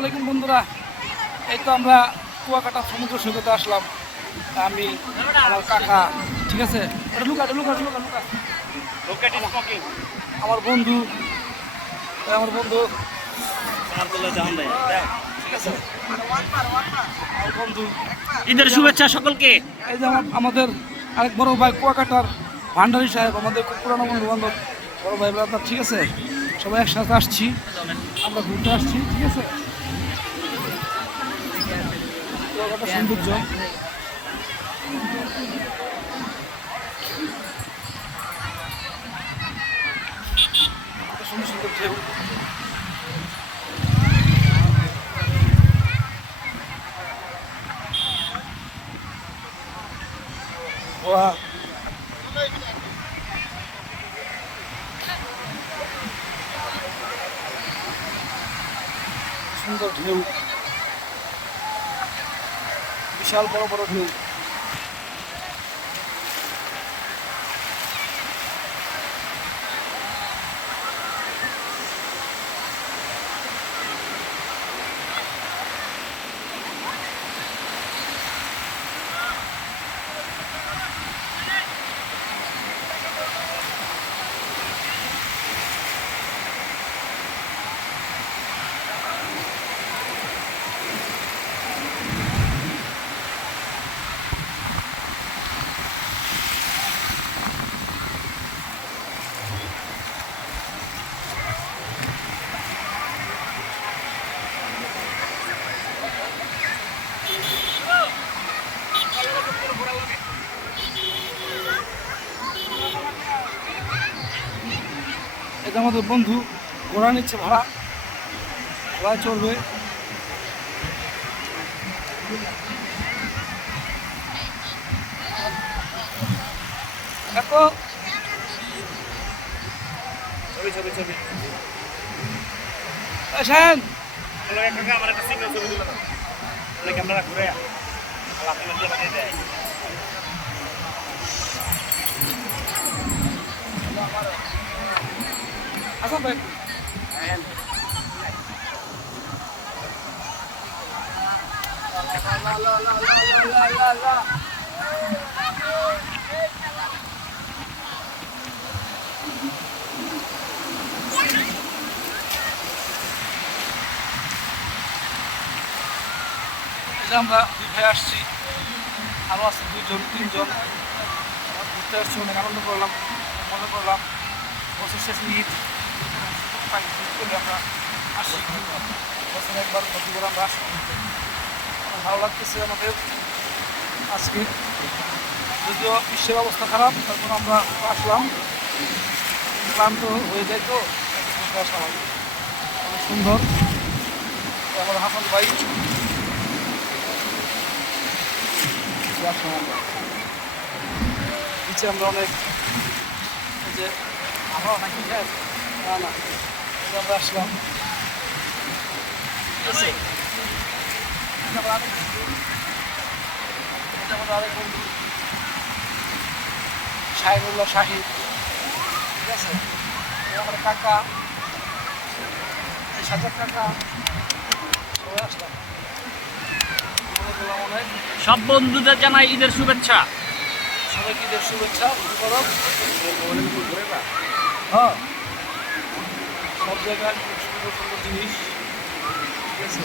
আলাইকুম বন্ধুরা। এই তো আমরা কুয়াকাটা সমুদ্র সৈকতে আসলাম। আমি আমার কাকা, ঠিক আছে, আমার বন্ধু আমার বন্ধু ঠিক আছে, আমার বন্ধু। ঈদের শুভেচ্ছা সকলকে। এই যে আমাদের আরেক বড় ভাই কুয়াকাটার ভান্ডারী সাহেব, আমাদের খুব পুরানো বন্ধু বান্ধব, বড় ভাই ব্রাদার, ঠিক আছে। সবাই একসাথে আসছি, আমরা ঘুরতে আসছি, ঠিক আছে। কুয়াকাটার সৌন্দর্য, সুন্দর সুন্দর ঢেউ। বাহ, সুন্দর ঢেউ, বিশাল বড় বড় ঢেউ। এটা আমাদের বন্ধু ঘোড়া নিচ্ছে ভাড়া, ঘোড়ায় চড়বে। দেখো ছবি ছবি ছবি আসেন। আমার একটা সিঙ্গেল ছবি দিল না, ক্যামেরা ঘুরে দেয়। আসুন ভাই, আমরা দুই ভাই আসছি, আরও আছে দুইজন তিনজন। আমরা ঘুরতে আসছি, অনেক আনন্দ করলাম, মনে করলাম বছর শেষ ঈদ করে আমরা আসছি। বছর একবার ভর্তি করে আমরা আসি, অনেক ভালো লাগতেছে আমাদের আজকে। যদিও বিশ্বের অবস্থা খারাপ, তারপর আমরা আসলাম, ক্লান্ত হয়ে যায় তো আসলাম। অনেক সুন্দর আমাদের হাসান ভাই আসলাম আমরা নিচে। আমরা অনেক এই যে আবহাওয়া নাকি না না আমরা আসলাম, ঠিক আছে। আরেক বন্ধু শাহিনুল্লাহ শাহিদ, ঠিক আছে। আমার কাকা সাজাদ কাকা, সবাই আসলাম। অনেক সব বন্ধুদের জানাই ঈদের শুভেচ্ছা। সবাইকে ঈদের শুভেচ্ছা। হ্যাঁ, সব জায়গায় খুব সুন্দর সুন্দর জিনিস, ঠিক আছে।